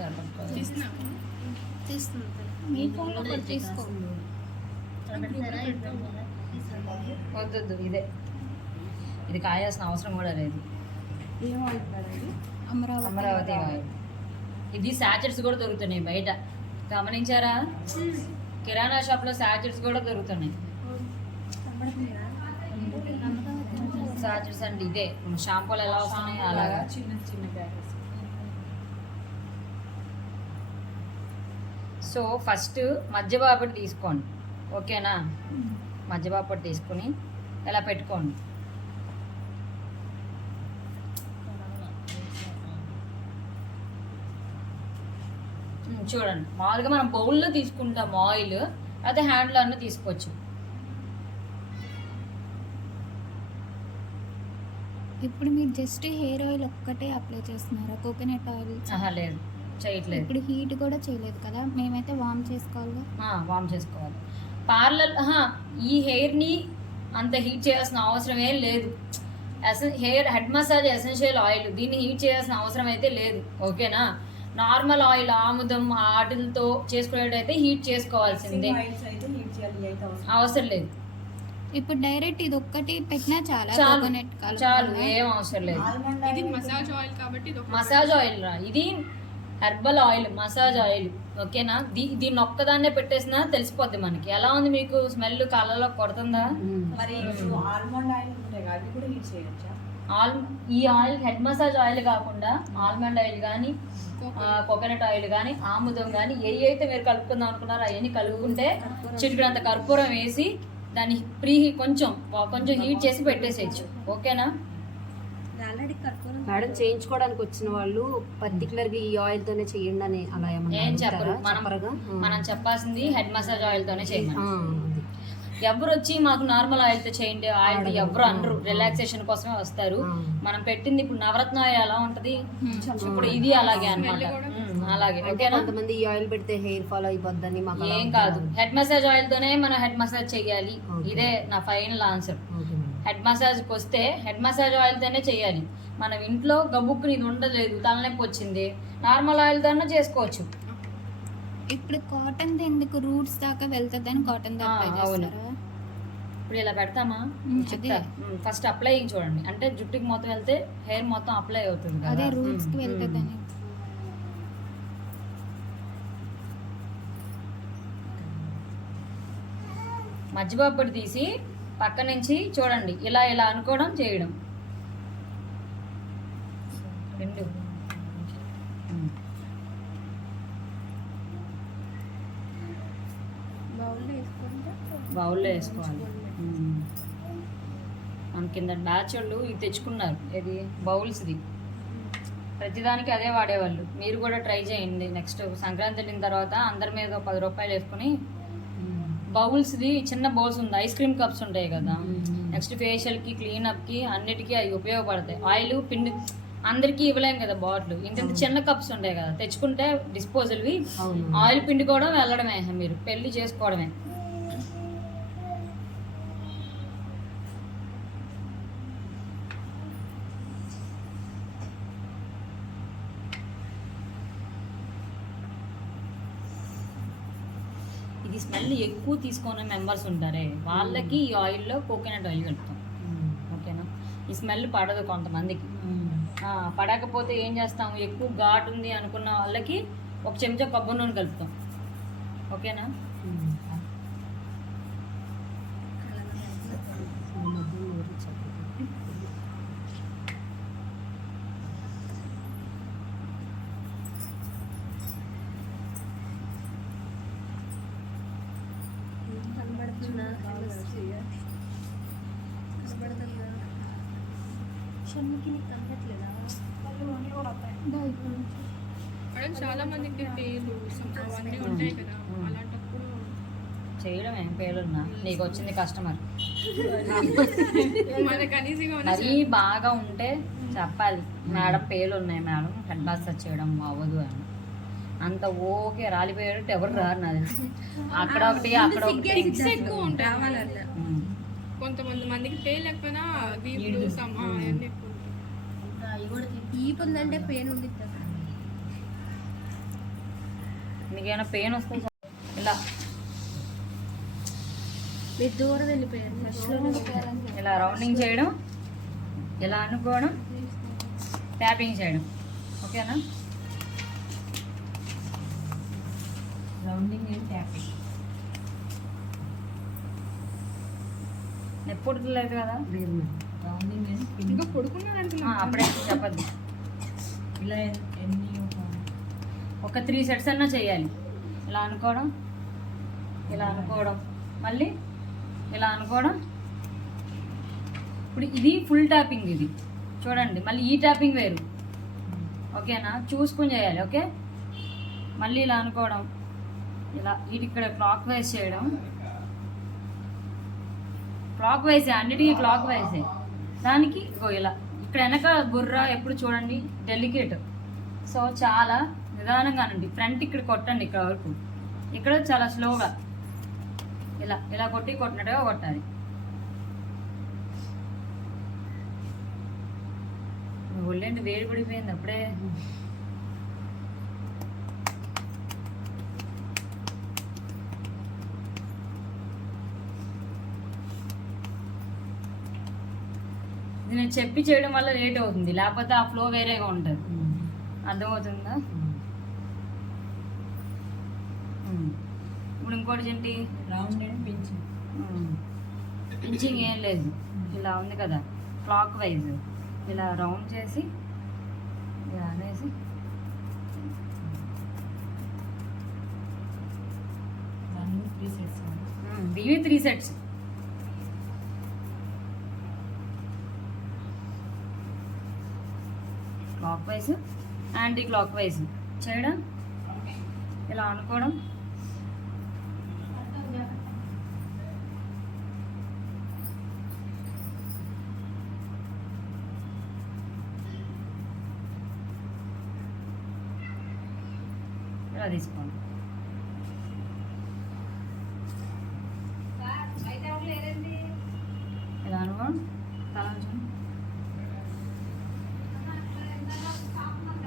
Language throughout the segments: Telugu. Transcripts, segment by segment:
స్టార్ మీ ఫోన్లో కూడా తీసుకో. వద్దు ఇదే, ఇది కాయాల్సిన అవసరం కూడా లేదు. అమరావతి ఆయిల్. ఇది శాచెట్స్ కూడా దొరుకుతున్నాయి బయట, గమనించారా? కిరాణా షాప్లో శాచెట్స్ కూడా దొరుకుతున్నాయి. శాచెట్స్ అండి, ఇదే షాంపూలు ఎలా వస్తున్నాయి అలాగా చిన్న చిన్న ప్యాకెట్స్. సో ఫస్ట్ మధ్యబాపటి తీసుకోండి, ఓకేనా? మధ్యబాపటి తీసుకుని ఇలా పెట్టుకోండి. చూడండి, మామూలుగా మనం బౌల్లో తీసుకుంటాం ఆయిల్, అయితే హ్యాండ్లో అన్న తీసుకోవచ్చు. ఇప్పుడు మీరు జస్ట్ హెయిర్ ఆయిల్ ఒక్కటే అప్లై చేస్తున్నారా? కోకోనట్ ఆయిల్ లేదు, చేయట్లేదు. ఇప్పుడు హీట్ కూడా చేయలేదు కదా, మేమైతే వార్మ్ చేసుకోవాలి. వార్మ్ చేసుకోవాలి. పార్లర్ ఈ హెయిర్ని అంత హీట్ చేయాల్సిన అవసరం ఏం లేదు. హెడ్ మసాజ్ ఎసెన్షియల్ ఆయిల్, దీన్ని హీట్ చేయాల్సిన అవసరం అయితే లేదు, ఓకేనా? నార్మల్ ఆయిల్ ఆముదం వాటితో చేసుకునేటైతే హీట్ చేసుకోవాల్సిందే, అవసరం లేదు. ఇప్పుడు డైరెక్ట్ ఇది ఒక్కటి పెట్టినా చాలా, చాలు, ఏం అవసరం లేదు. ఇది మసాజ్ ఆయిల్ కాబట్టి మసాజ్ ఆయిల్ రా, ఇది హెర్బల్ ఆయిల్, మసాజ్ ఆయిల్, ఓకేనా? దీన్ని ఒక్కదాన్నే పెట్టేసినా తెలిసిపోద్ది మనకి. ఎలా ఉంది మీకు స్మెల్? కళ్ళలో కొడుతుందా? ఈ ఆయిల్ హెడ్ మసాజ్ ఆయిల్ కాకుండా ఆల్మండ్ ఆయిల్ కానీ, కోకోనట్ ఆయిల్ కానీ, ఆముదం కానీ, ఏ అయితే మీరు కలుపుకుందాం అనుకున్నారో అవన్నీ కలుపుకుంటే చిటికడంత కర్పూరం వేసి దాన్ని కొంచెం హీట్ చేసి పెట్టేసేయచ్చు, ఓకేనా? మేడం, చేయించుకోవడానికి వచ్చిన వాళ్ళు పర్టికులర్ గా ఈ ఆయిల్ తోనే చేయండి అని అలా ఏం చెప్పరు. మనం చెప్పాల్సింది హెడ్ మసాజ్ ఆయిల్ తోనే చేయండి. ఎవరు వచ్చి మాకు నార్మల్ ఆయిల్ తో చేయండి ఆయిల్ ఎవరు అనరు, రిలాక్సేషన్ కోసమే వస్తారు. మనం పెట్టింది ఇప్పుడు నవరత్న ఆయిల్ ఎలా ఉంటది, ఇప్పుడు ఇది అలాగే అన్నమాట. అలాగే, ఓకేనా? కొంతమంది ఈ ఆయిల్ పెడితే హెయిర్ ఫాల్ అయిపోద్దని. ఏం కాదు, హెడ్ మసాజ్ ఆయిల్ తోనే మనం హెడ్ మసాజ్ చేయాలి. ఇదే నా ఫైనల్ ఆన్సర్. హెడ్ మసాజ్కి వస్తే హెడ్ మసాజ్ ఆయిల్ తోనే చేయాలి. మనం ఇంట్లో గబుక్కుని ఇది ఉండలేదు, తలనొప్పి వచ్చింది, నార్మల్ ఆయిల్ తోనే చేసుకోవచ్చు. ఇప్పుడు కాటన్ ఎందుకు రూట్స్ దాకా వెళ్తుందని కాటన్ దాకా. అవును, ఇప్పుడు ఇలా పెడతామా చెప్తా. ఫస్ట్ అప్లై చూడండి, అంటే జుట్టుకి మొత్తం వెళ్తే హెయిర్ మొత్తం అప్లై అవుతుంది అదే రూట్స్ కి వెళ్తుందని. మధ్యబాపడి తీసి పక్క నుంచి చూడండి, ఇలా ఇలా అనుకోవడం చేయడం రెండు. బౌల్లో వేసుకోవాలి. మన కింద బ్యాచ్ వాళ్ళు ఇది తెచ్చుకున్నారు, ఇది బౌల్స్ది, ప్రతిదానికి అదే వాడేవాళ్ళు. మీరు కూడా ట్రై చేయండి. నెక్స్ట్ సంక్రాంతి వెళ్ళిన తర్వాత అందరి మీద 10 రూపాయలు వేసుకుని బౌల్స్ది చిన్న బౌల్స్ ఉంది, ఐస్ క్రీమ్ కప్స్ ఉంటాయి కదా, నెక్స్ట్ ఫేషియల్కి, క్లీనప్కి, అన్నిటికీ అవి ఉపయోగపడతాయి. ఆయిల్ పిండి అందరికీ ఇవ్వలేం కదా, బాటిల్ ఇంత చిన్న కప్స్ ఉంటాయి కదా, తెచ్చుకుంటే డిస్పోజల్వి. ఆయిల్ పిండుకోవడం వెళ్ళడమే, మీరు పెళ్లి చేసుకోవడమే. ఇది స్మెల్ ఎక్కువ తీసుకునే మెంబర్స్ ఉంటారే వాళ్ళకి ఈ ఆయిల్లో కోకోనట్ ఆయిల్ కలుపుతాం, ఓకేనా? ఈ స్మెల్ పడదు కొంతమందికి. పడకపోతే ఏం చేస్తాము, ఎక్కువ ఘాటు ఉంది అనుకున్న వాళ్ళకి 1 చెంచా కొబ్బరి నూనె కలుపుతాం, ఓకేనా? చాలా మందికి పేర్లు అవన్నీ ఉంటాయి కదా, అలాంటప్పుడు చేయడం ఏం పేర్లున్నా నీకు వచ్చింది కస్టమర్ మరీ బాగా ఉంటే చెప్పాలి, మేడం పేర్లు ఉన్నాయి మేడం హెడ్ మసాజ్ చేయడం అవ్వదు అని. అంత ఓకే రాలిపోయేటట్టు ఎవరు రారు నాది. అక్కడ ఒకటి అక్కడ ఒకటి ఎక్కువ ఉంటాయి. కొంతమంది మందికి పేరు లేకపోయినా ఈపుందంటే పెయిన్ ఉంది. నీకేమైనా పెయిన్ వస్తే ఇలా మీరు దూరం వెళ్ళిపోయారు ఫస్ట్లోనే ఇలా రౌండింగ్ చేయడం, ఇలా అనుకోవడం, ట్యాపింగ్ చేయడం. ఓకేనా? Rounding and tapping. ఎప్పుడు లేదు కదా రౌండింగ్ అండ్ ఇంకా పడుకున్నాడు అప్పుడే చెప్పద్దు. ఇలా ఎన్ని ఒక 3 సెట్స్ అన్నా చేయాలి. ఇలా అనుకోవడం, ఇలా అనుకోవడం, మళ్ళీ ఇలా అనుకోవడం. ఇప్పుడు ఇది ఫుల్ ట్యాపింగ్, ఇది చూడండి. మళ్ళీ ఈ ట్యాపింగ్ వేరు. ఓకేనా? చూసుకుని చేయాలి. ఓకే, మళ్ళీ ఇలా అనుకోవడం, ఇలా ఇటు ఇక్కడ క్లాక్ వైజ్ చేయడం. క్లాక్ వైజే, అన్నిటికీ క్లాక్ వైజే. దానికి ఇలా ఇక్కడ వెనక బుర్ర ఎప్పుడు చూడండి డెలికేట్. సో చాలా నిదానంగానండి. ఫ్రంట్ ఇక్కడ కొట్టండి, ఇక్కడ వరకు. ఇక్కడ చాలా స్లోగా ఇలా ఇలా కొట్టినట్టుగా కొట్టాలి. ఒళ్ళేంటి వేడి పడిపోయింది అప్పుడే. ఇది నేను చెప్పి చేయడం వల్ల లేట్ అవుతుంది, లేకపోతే ఆ ఫ్లో వేరేగా ఉంటుంది. అర్థమవుతుందా? ఇప్పుడు ఇంకోటి ఏంటి, రౌండ్ అండ్ పించింగ్. పించింగ్ ఏం లేదు, ఇలా ఉంది కదా క్లాక్ వైజ్. ఇలా రౌండ్ చేసి ఇలా అనేసి దాన్ని 3 సెట్స్. ఇవి 3 sets. Clock wise, anti clock wise చేయడం, ఇలా అనుకోవడం. ఇలా తీసుకోండి. ఇలా అనుకోండి, తల ఉంచండి.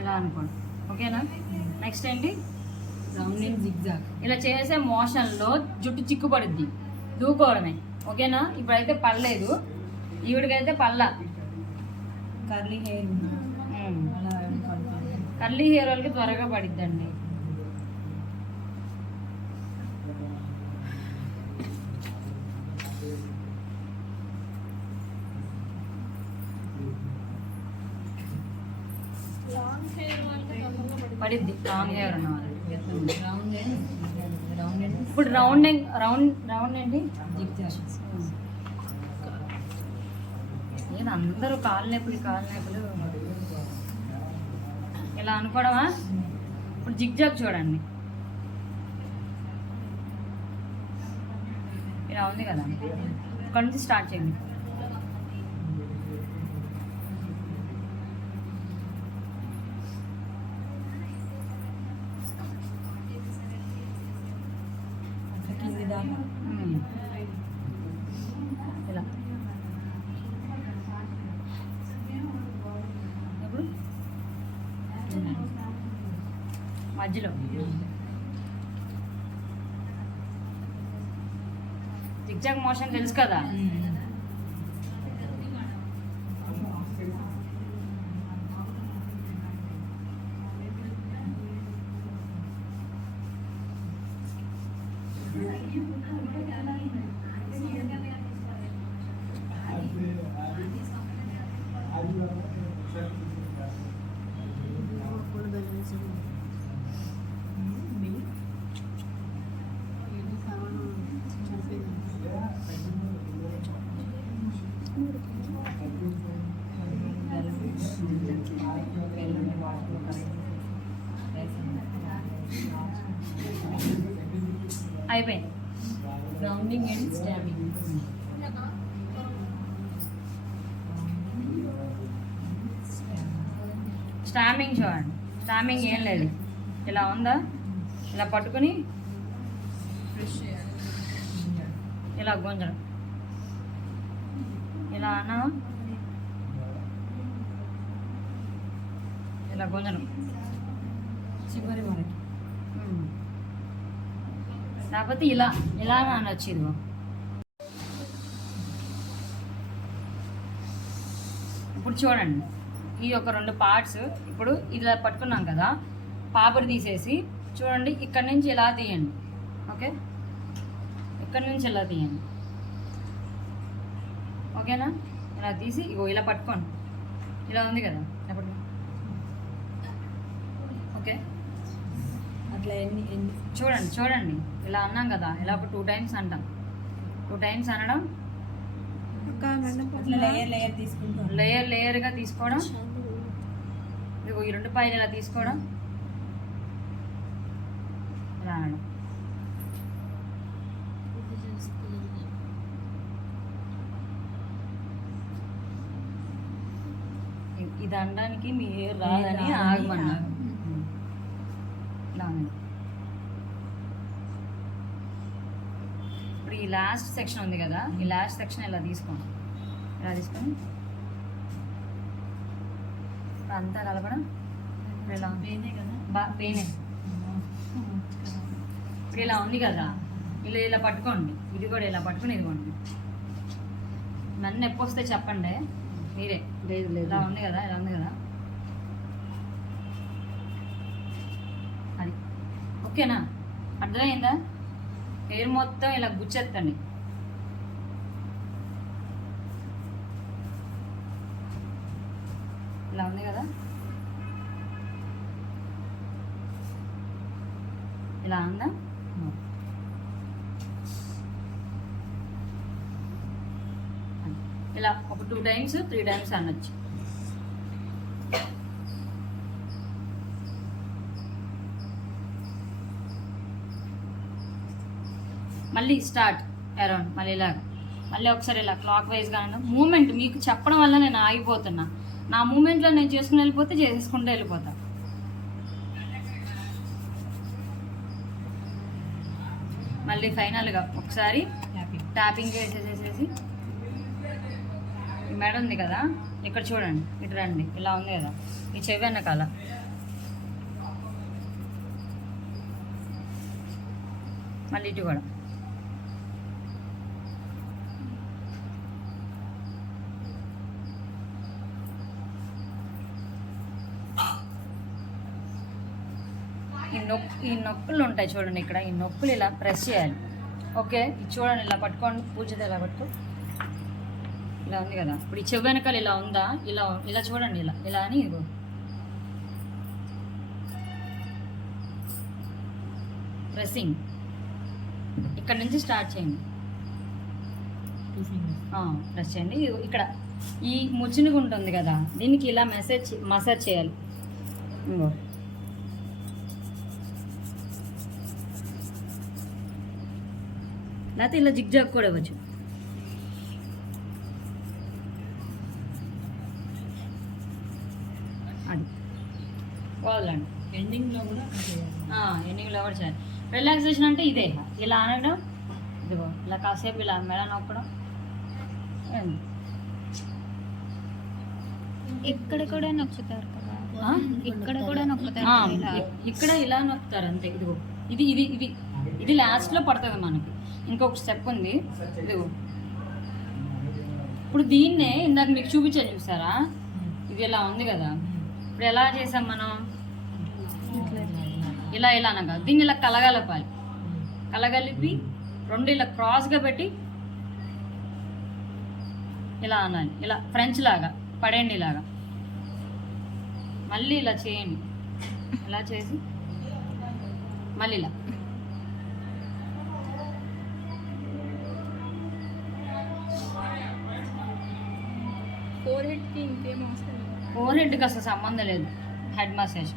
ఇలా అనుకోండి. ఓకేనా? నెక్స్ట్ ఏంటి, రౌండ్ అండ్ జిగ్జాగ్. ఇలా చేసే మోషన్లో జుట్టు చిక్కుపడుద్ది, దూకోవడమే. ఓకేనా? ఇప్పుడైతే పడలేదు, ఈవిడికైతే పళ్ళ. కర్లీ హెయిర్ అలా పడుతుంది. కర్లీ హెయిర్ వాళ్ళకి త్వరగా పడిద్దండి. పడిద్ది లాంగ్ హెయిర్ ఉన్న వాళ్ళకి. రౌండ్ అండ్ ఇప్పుడు రౌండ్ అండి జిగ్జాగ్. నేను అందరూ కాలు నొప్పులు ఇలా అనుకోవడమా? ఇప్పుడు జిగ్జాగ్ చూడండి, ఇలా ఉంది కదా, ఇక్కడ నుంచి స్టార్ట్ చేయండి. కింది దాకా ఇలా ఇప్పుడు మధ్యలో జిగ్జాగ్ మోషన్ తెలుసు కదా. అయిపోయింది. Rounding and standing. స్టామింగ్ చూడండి. స్టామింగ్ ఏం లేదు, ఇలా ఉందా, ఇలా పట్టుకుని ఇలా గుంజడం, ఇలా అన్నా, ఇలా గుంజడం చివరి వరకు. లేకపోతే ఇలా ఇలా అనొచ్చు. ఇదిగో ఇప్పుడు చూడండి, ఈ ఒక 2 పార్ట్స్ ఇప్పుడు ఇలా పట్టుకున్నాం కదా, పాపడు తీసేసి చూడండి ఇక్కడ నుంచి ఇలా తీయండి. ఓకే, ఇక్కడ నుంచి ఇలా తీయండి. ఓకేనా? ఇలా తీసి ఇగో ఇలా పట్టుకోండి. ఇలా ఉంది కదా అప్పుడు. ఓకే, అట్లా ఎన్ని చూడండి చూడండి ఇలా అన్నాం కదా, ఇలా ఒక 2 టైమ్స్ అంటాం. 2 టైమ్స్ అనడం, లేయర్ తీసుకుంటాం. లేయర్గా తీసుకోవడం. ఇదిగో ఈ 2 పాయలు ఇలా తీసుకోవడం, ఇలా అనడం. ఇది అనడానికి మీ హెయిర్ రాదని ఆగమన్నారు. ఇలా ఉంది. ఇప్పుడు ఈ లాస్ట్ సెక్షన్ ఉంది కదా, ఈ లాస్ట్ సెక్షన్ ఇలా తీసుకోండి. ఇలా తీసుకొని అంతా కలపడం. ఇలా పెయినే ఇప్పుడు ఇలా ఉంది కదా, ఇలా ఇలా పట్టుకోండి. ఇది కూడా ఇలా పట్టుకుని ఇదిగోండి. నన్ను ఎప్పుడు వస్తే చెప్పండి మీరే. లేదు లేదు, ఇలా ఉంది కదా, ఇలా ఉంది కదా, అది ఓకేనా? అర్థమైందా? హెయిర్ మొత్తం ఇలా గుచ్చెత్తండి. ఇలా ఉంది కదా, ఇలా ఉందా? ఇలా ఒక 2 టైమ్స్ 3 టైమ్స్ అనొచ్చు. మళ్ళీ స్టార్ట్ అరౌండ్, మళ్ళీ ఇలా మళ్ళీ ఒకసారి ఇలా క్లాక్ వైజ్గా మూమెంట్ మీకు చెప్పడం వల్ల నేను ఆగిపోతున్నా. నా మూమెంట్లో నేను చేసుకుని వెళ్ళిపోతే చేసుకుంటూ వెళ్ళిపోతా. మళ్ళీ ఫైనల్గా ఒకసారి ట్యాపింగ్ వేసేసేసి ఈ మెడ ఉంది కదా, ఇక్కడ చూడండి, ఇటు రండి, ఇలా ఉంది కదా, ఈ చెవి వెనకాల మళ్ళీ ఇటు కూడా. ఈ నొప్పులు ఉంటాయి చూడండి ఇక్కడ, ఈ నొప్పులు ఇలా ప్రెస్ చేయాలి. ఓకే, ఇది చూడండి, ఇలా పట్టుకోండి. పూజతో ఇలా పట్టుకో. ఇలా ఉంది కదా, ఇప్పుడు ఈ చెవి వెనకాల ఇలా ఉందా, ఇలా ఇలా చూడండి, ఇలా ఇలా అని ఇదిగో ప్రెస్సింగ్ ఇక్కడ నుంచి స్టార్ట్ చేయండి. ప్రెస్ చేయండి. ఇక్కడ ఈ ముచ్చినిగా ఉంటుంది కదా, దీనికి ఇలా మసాజ్ చేయాలి. ఇంకో లేకపోతే ఇలా జిగ్జాగ్ కూడా ఇవ్వచ్చు. అది వదలండి. ఎండింగ్లో కూడా చేయాలి. రిలాక్సేషన్ అంటే ఇదే, ఇలా అనడం, ఇదిగో ఇలా కాసేపు ఇలా మెడ నొక్కడం. ఇక్కడ కూడా నొక్కుతారు కదా, ఇక్కడ కూడా నొక్కుతారు, ఇక్కడ ఇలా నొక్కుతారు అంతే. ఇదిగో ఇది ఇది ఇది ఇది లాస్ట్లో పడుతుంది మనకి. ఇంకొక స్టెప్ ఉంది, ఇదిగో ఇప్పుడు దీన్నే ఇందాక మీకు చూపించాను చూసారా, ఇది ఇలా ఉంది కదా, ఇప్పుడు ఎలా చేసాం మనం, ఇలా ఇలా అనగా దీన్ని ఇలా కలగలపాలి. కలగలిపి 2 ఇలా క్రాస్గా పెట్టి ఇలా అనాలి. ఇలా ఫ్రెంచ్ లాగా పడేయండి, ఇలాగా మళ్ళీ ఇలా చేయండి. ఇలా చేసి మళ్ళీ ఇలా ఫోర్హెడ్కి ఇంకేం అవసరం లేదు. ఫోర్హెడ్కి అసలు సంబంధం లేదు. హెడ్ మసాజ్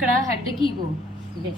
ఇక్కడ హెడ్కి ఇగో ఇదే